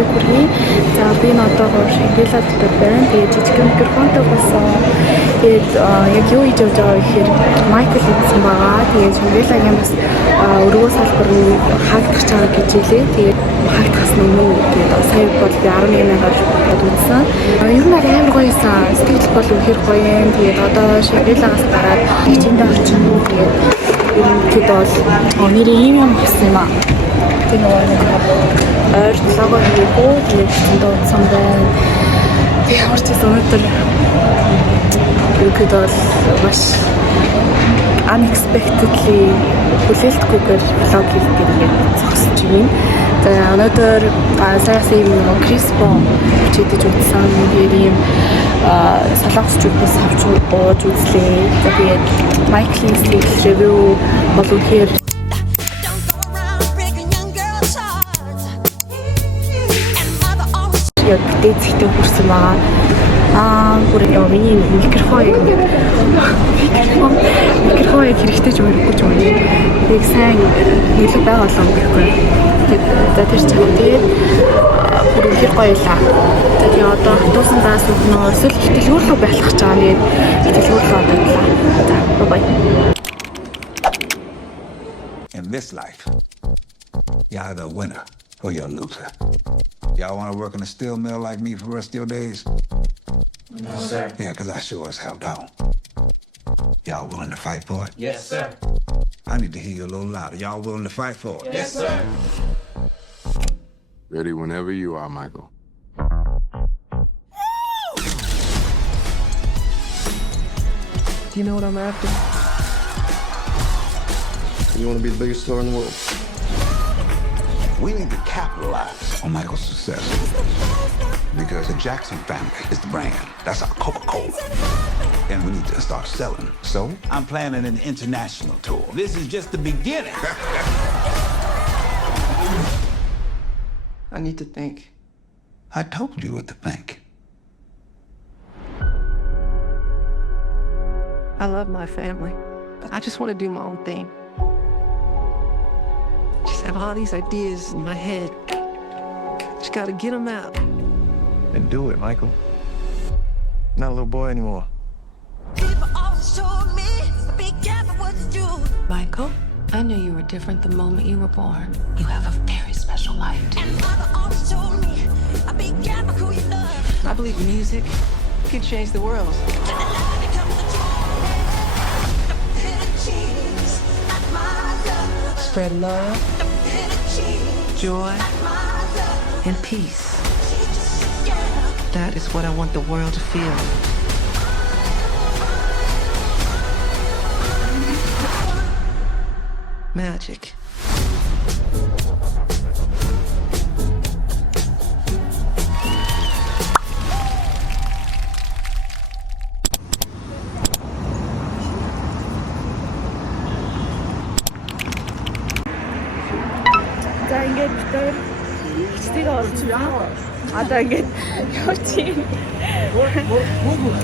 би хүргэе. За би н одоо Шангилаа дотор байна. Тэгээд жижиг микрофонтой болсон. Тэгээд яг юу хийж явж байгаа гэхээр Майкл хэлсэн байгаа. Тэгээд Шангилагийн бас өргөө салбар нь хаагдах чагаа гэж хэлээ. Тэгээд хаагдахс нь өмнө тэгээд сая бол би 11,000-аар үзсэн. Ер нь амар гоё байсан. Сэтгэл бол үнэхээр гоё юм. Тэгээд одоо Шангилагаас гараад хичээндээ орчин үү. Тэгээд ерөнхийдөө бол нэр ийм юм болсон юм аа. Тэгээд ойр лого хийгөө тэгээд зөндөө утсан байна. Би ямар ч өнөөдөр ерөнхийдөө маш unexpectedly хүлээлтгүйгээр влог хийх гэдэг зогсож байна. За өнөөдөр саяхан юм Крисп хичээдэж үзсэн. Тэгээд ийм солонгосчуудаас авч ууж үзлээ. Тэгээд Майклийн ревю болов here яг дэцэгтэй хүрсэн байгаа. Бүр миний микрофон хэрэгтэй ч өрөхгүй ч юм. Тэг сайн илүү байгаа болов гэхгүй. За тэр чинь тэгээд бүр их гоё лаа. Тэгээд одоо хатуусандаас өгнө. Эсвэл ихтэлгүүр рүү байх гэж байгаа нэ. Ихтэлгүүр рүү одлаа. За бай. In this life, you're either a winner or you're a loser. Y'all want to work in a steel mill like me for the rest of your days? No, sir. Yeah, because I sure as hell don't. Y'all willing to fight for it? Yes, sir. I need to hear you a little louder. Y'all willing to fight for it? Yes, sir. Ready whenever you are, Michael. Do you know what I'm after? You want to be the biggest star in the world? We need to capitalize on Michael's success. Because the Jackson family is the brand. That's our Coca-Cola. And we need to start selling. So I'm planning an international tour. This is just the beginning. I need to think. I told you what to think. I love my family, but I just want to do my own thing. Just have all these ideas in my head. Just gotta get them out. Then do it, Michael. Not a little boy anymore. People always told me, be careful what you do. Michael, I knew you were different the moment you were born. You have a very special life. And mother always told me, be careful who you love. I believe music can change the world. To the love becomes the joy. The bitter cheese, not my love. Spread love, The bitter cheese, joy, not my love. and peace. Yeah. That is what I want the world to feel. Magic. За ингээд бид хичтэйгээ олж байна. Одоо ингээд явчих.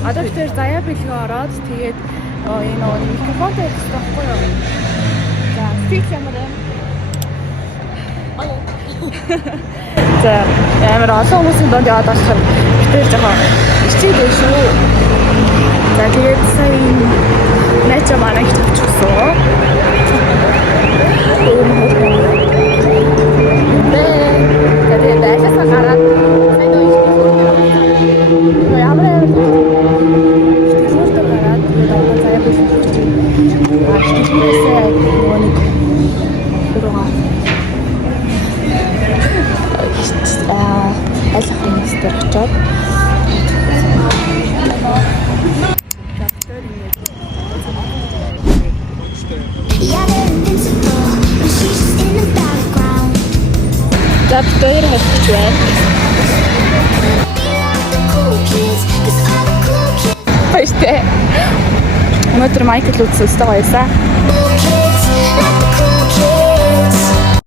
Одоо бид заяа бэлгээ ороод тэгээд энэ микрофонтой хэлсэн байхгүй юу? За стик ямар юм? За амар олон хүмүүсийн донд яваад болохоор бид жоохон хичээдэг шүү. За тэгээд сая найча манай их тавьчихсан. Тэгээд байласаа гараад сайн уу их тийм ямар ихтэй гараад тэгээд одоо заяа бэлэн хийчих. Ахтээсээ нэг дөрөв. Айлхын нэстэр очоод Doctor has trend. First day. Өнөөдөр Майкл үзсэн өстой гоёсаа.